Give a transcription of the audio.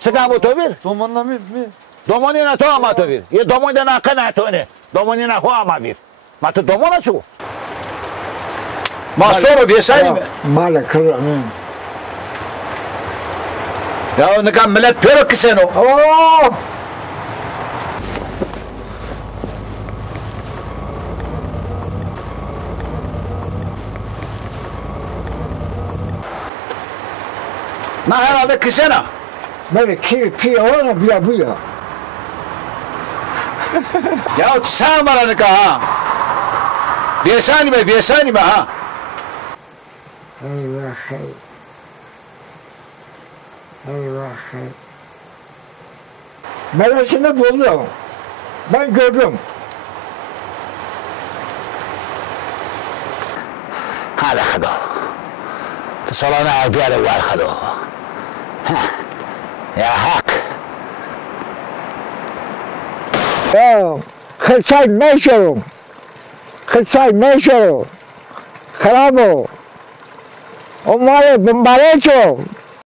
سكان بتوبير دوماننا مي دومانينا تو ما توبير يا دومانينا قنا توني دومانينا هو ما بير ما تدومانا شو ما صورة في سالم مالك الرحمن يا نكمل ملت بيرو كسنو اوه ما هذا كسنة مالك كي وانا بيا يا تسامر أنا كها في سالم ها ايوه خير ايوه خير مالكini buldum ben gördüm هذا خدو تصلنا عبيار وار خدو يا هاك خلصان خرابو o mare bombarecho